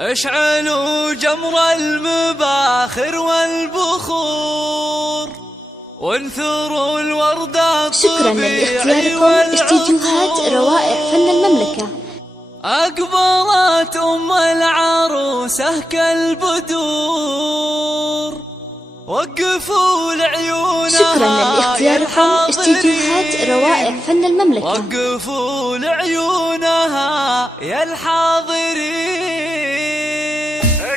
اشعلوا جمر المباخر والبخور وانثروا الورد شكرا لاختياركم استديوهات روائع فن المملكة. أقبلت أم العروسة كالبدور وقفوا لعيونها. شكرا لاختياركم استديوهات روائع فن المملكة. وقفوا لعيونها يا الحاضرين.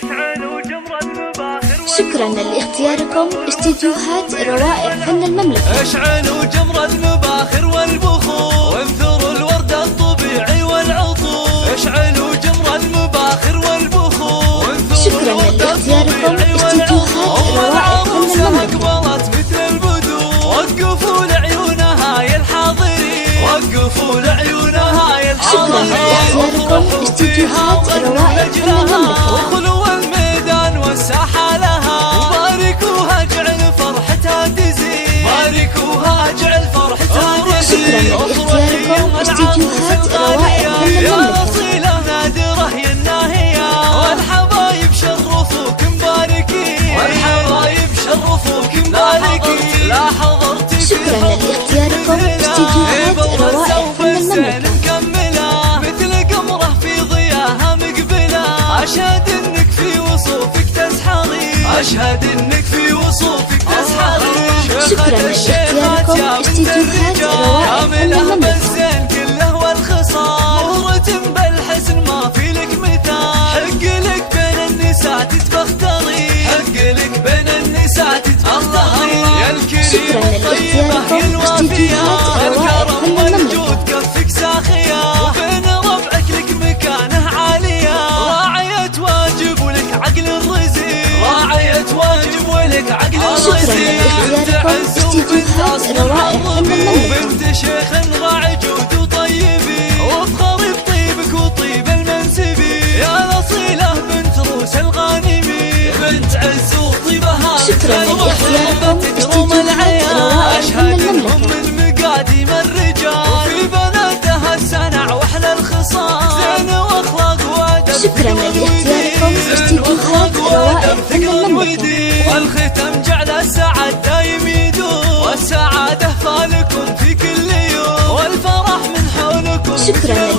اشعلوا جمر المباخر. شكرا لاختياركم استديوهات روائع فن المملكة. اشعلوا جمر المباخر والبخور وانثروا الورد الطبيعي والعطور. اشعلوا جمر المباخر والبخور وانثروا شكرا لاختياركم استديوهات روائع فن المملكة. أقبلت مثل البدور وقفوا لعيونها يا الحاضرين. وقفوا لعيونها يا الحاضرين. شكرا لاختياركم استديوهات روائع فن المملكة. وخلوا الميدان والساحة لها. وباركوها جعل فرحتها تزيد. باركوها جعل فرحتها تزيد. شكرا لاختياركم استديوهات روائع فن يا المملكة. أصيلة نادرة يا الناهية. والحبايب شرفوك مباركين. والحبايب شرفوك مباركين. لا حضرت شكرا لاختياركم استديوهات روائع فن المملكة. مكملة مثل قمرة في ضياها مقبلة. أشهد انك في وصوفك تسحري. أشهد انك في وصوفك تسحري. شكرا لاختياركم استديوهات روائع فن المملكة. الزين كله والخصال. مهرة بالحسن ما في لك مثال. حق لك بين النساء تتبختري. حق لك بين النساء تتبختري. يا الكريم شكرا لاختياركم استديوهات روائع فن المملكة. كفك ساخية. وبين ربعك لك مكانه عالية. راعية واجب ولك عقل الرزق. راعية واجب ولك عقل الرزق. شكرا لاختياركم استديوهات روائع فن المملكة. وبنت شيخ راعي جود وطيبي. وافخر بطيبك وطيب المنسبي. يا الأصيلة بنت روس الغانمي. بنت عز وطيبها. شكرا لاختياركم استديوهات روائع فن المملكة. من مقاديم الرجال. وفي بناتها السنع واحلى الخصال. زين واخلاق وادب. شكرا لاختياركم استديوهات روائع فن المملكة. والختم جعل السعد دايم يدوم. والسعادة فالكم في كل يوم. والفرح من حولكم. شكرا